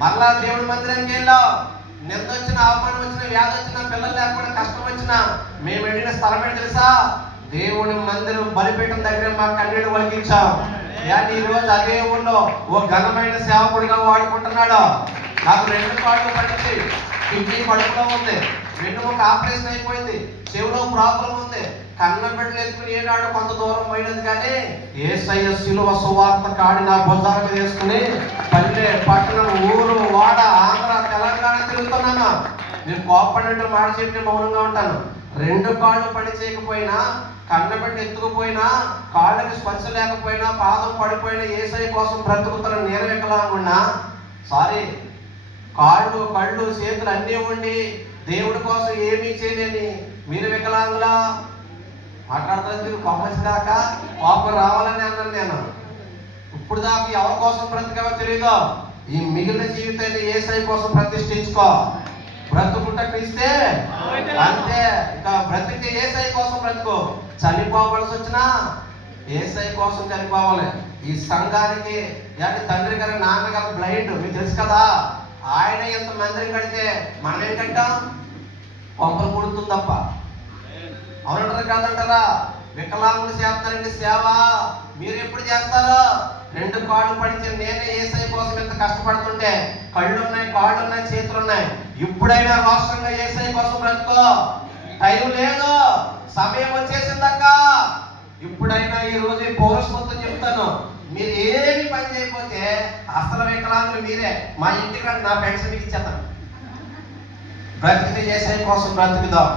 మరలా దేవుడి మందిరానికి వెళ్ళావు, నింద వచ్చిన, అవమానం వచ్చిన, వ్యాధి వచ్చిన, పిల్లలు లేకపోతే కష్టం వచ్చినా మేము వెళ్ళిన స్థలం ఏంటి తెలుసా? దేవుని మందిరం బలిపీఠం దగ్గర మా కన్నీళ్ళు వలికించాం. ఈ రోజు అదే ఊళ్ళో ఓ ఘనమైన సేవకుడిగా వాడుకుంటున్నాడు. నాకు 2 కాళ్ళు పడింది, కిడ్నీ కడుపులో ఉంది, వెన్నుముక ఆపరేషన్ అయిపోయింది, చెవిలో ప్రాబ్లం ఉంది, కన్న బిడ్డలు ఎత్తుకుని ఏనాడు కొంత దూరం పోయినది. కానీ యేసయ్య శిలువ సువార్త కాడి నా భుజాల మీద వేసుకుని పల్లె, పట్టణం, ఊరు, వాడ, ఆంధ్ర, తెలంగాణ తిరుగుతున్నాను. నేను కోపడినట్టు మాట చెప్పి మౌనంగా ఉంటాను. 2 కాళ్ళు పని చేయకపోయినా, కన్నబెట్టి ఎత్తుకుపోయినా, కాళ్ళకి స్పర్శ లేకపోయినా, పాదం పడిపోయినా యేసయ్య కోసం బ్రతుకుతున్న నేను వికలాంగున్నా. సారీ, కాళ్ళు, కళ్ళు, చేతులు అన్నీ ఉండి దేవుడి కోసం ఏమీ చేయలేని మీరు వికలాంగులా? మాట్లాడుతున్నారు. కోపం దాకా కోపం రావాలని అన్నాను నేను. ఇప్పుడు దాకా ఎవరి కోసం బ్రతికావో తెలియదు. ఈ మిగిలిన జీవితాన్ని యేసయ్య కోసం ప్రతిష్ఠించుకో. బ్రతుకుంటే క్రీస్తే, అంతే. ఇక బ్రతికే యేసయ్య కోసం బ్రతుకు. చనిపోవలసి వచ్చినా యేసయ్య కోసం చనిపోవాలి. ఈ సంఘానికి తండ్రి గారి, నాన్నగారు బ్లైండ్, మీకు తెలుసు కదా. ఆయన ఎంత మందిరం కడితే మనం ఏంటంటాం? కొంపలు ముడుతుంది తప్ప. అవునంటారా కాదంటారా? వికలాంగులు చేస్తారండి సేవ. మీరు ఎప్పుడు చేస్తారో? 2 కాళ్ళు పడితే నేనే యేసయ్య కోసం ఎంత కష్టపడుతుంటే, కళ్ళు ఉన్నాయి, కాళ్ళు ఉన్నాయి, చేతులు ఉన్నాయి. ఇప్పుడైనా రాష్ట్రంగా యేసయ్య కోసం బ్రతుకో. టైం లేదు, సమయం వచ్చేసిందక్క. ఇప్పుడైనా ఈ రోజు పౌరస్మృతం చెప్తాను, మీరు ఏమి పని చేయకపోతే అసలు వికలాంగులు మీరే. మా ఇంటికి నా పెన్షన్కి ఇచ్చేస్తాను. బ్రతికితే యేసయ్య కోసం బ్రతుకుదాం.